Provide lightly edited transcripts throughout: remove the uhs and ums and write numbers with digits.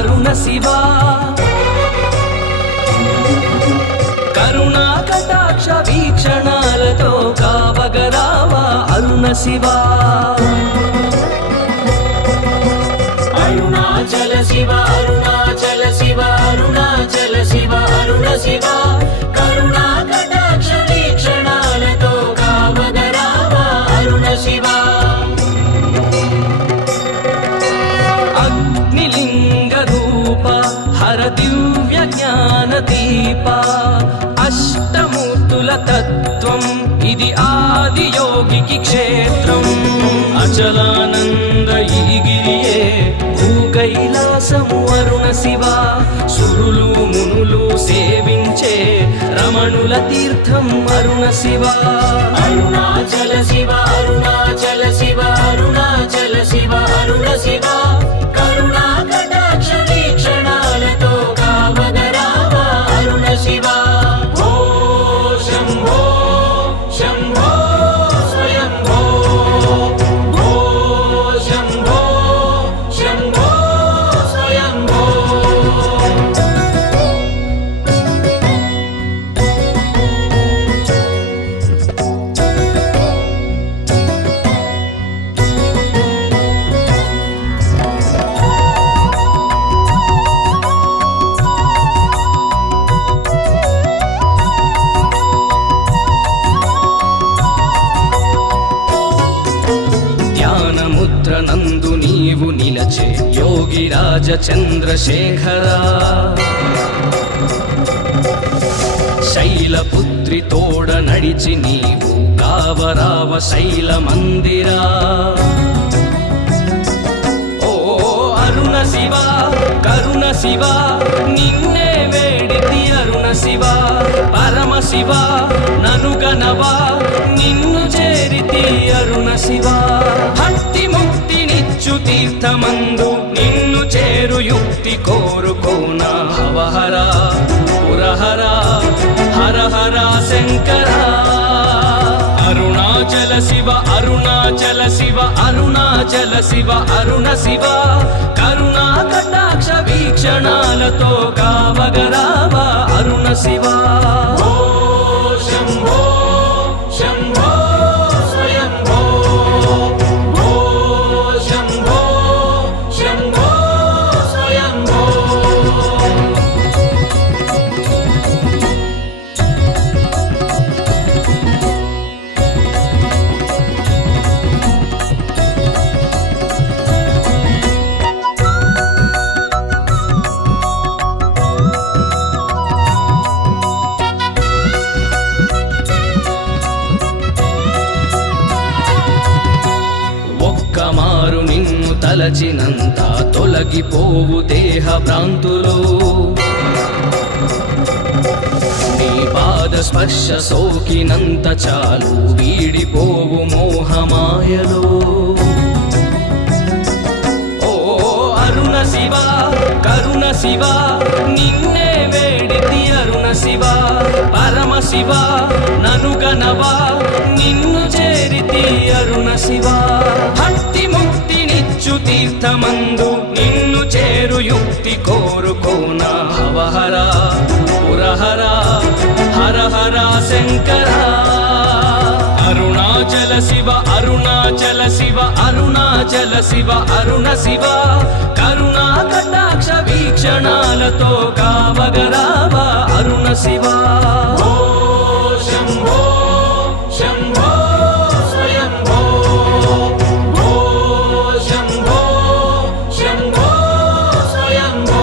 అరుణ శివ కరుణా కటాక్ష వీక్షణాలతో కావగరావా అరుణ శివ అరుణాచల శివ అరుణాచల శివ అరుణాచల శివ అరుణ శివ కరుణా కటాక్ష వీక్షణాలతో కావగరావా అరుణ శివ అగ్నిలింగ రూప హర దివ్య జ్ఞాన దీప అష్టమూర్తుల తత్వం ఇది ఆది యోగికి క్షేత్రం అచలానంద ఈ గిరియే భూకైలాసము అరుణ శివ సురులు మునులు సేవించే రమణుల తీర్థం అరుణ శివ అరుణాచల శివ అరుణాచల శివ అరుణాచల శివ అరుణ శివ కరుణా కటాక్ష వీక్షణాలతో కావగరావా అరుణ శివ ఓ శంభో శంభో స్వయంభో ఓ శంభో శంభో స్వయంభో ధ్యానముద్ర నందు నీవు నిలచే యోగిరాజ చంద్రశేఖర శైలపుత్రి తోడ నడిచి నీవు కావరావ శైల మందిరా ఓ అరుణ శివ కరుణ శివ నిన్నే వేడితి అరుణ శివ పరమ శివ నను గనవా నిన్ను చేరితి అరుణ శివ భక్తి ముక్తినిచ్చు తీర్థమందు నిన్ను చేరు యుక్తి కోరుకోన భవహర పురహర హర హర శంకర అరుణాచల శివ అరుణాచల శివ అరుణాచల శివ అరుణ శివ కరుణా కటాక్ష వీక్షణాలతో కావగరావా అరుణ శివ ఓ శంభో శంభో స్వయంభో ఓ శంభో శంభో స్వయంభో ఒక్కమారు నిన్ను తలచినంత తొలగిపోవు దేహ భ్రాంతులు నీ పాద స్పర్శ సోకినంత చాలు వీడిపోవు మోహమాయలో ఓ అరుణ శివ కరుణ శివ నిన్నే వేడితి అరుణ శివ పరమ శివ నను గనవా నిన్ను చేరితి అరుణ శివ భక్తి ముక్తినిచ్చు తీర్థమందు నిన్ను చేరు యుక్తి కోరుకోన భవహర పురహర హర హర శంకర అరుణాచల శివ అరుణాచల శివ అరుణాచల శివ అరుణ శివ కరుణా కటాక్ష వీక్షణాలతో కావగరావా అరుణ శివ ఓ శంభో శంభో స్వయంభో ఓ శంభో శంభో స్వయంభో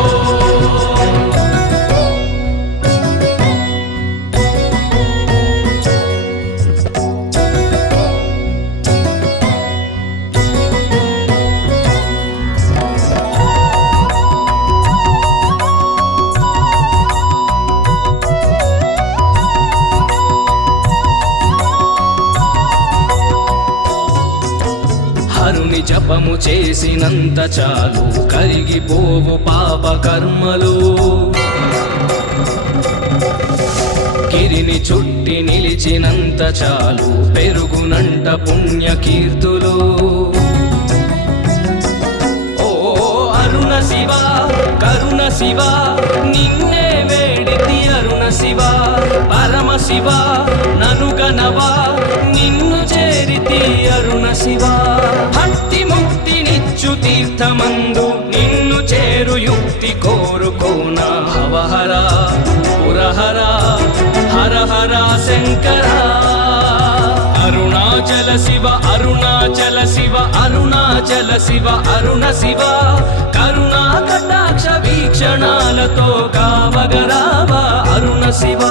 హరుని జపము చేసినంత చాలు కరిగిపోవు పాప కర్మలు గిరిని చుట్టి నిలిచినంత చాలు పెరుగునంట పుణ్య కీర్తులు ఓ అరుణ శివ కరుణ శివ నిన్నే వేడితి అరుణ శివ పరమ శివ నను గనవా నిన్ను చేరితి అరుణ శివ భక్తి ముక్తినిచ్చు తీర్థమందు నిన్ను చేరు యుక్తి కోరుకోన భవహర పురహర హర హర శంకర అరుణాచల శివ అరుణాచల శివ అరుణాచల శివ అరుణ శివ కరుణా కటాక్ష వీక్షణాలతో కావగరావా అరుణ శివ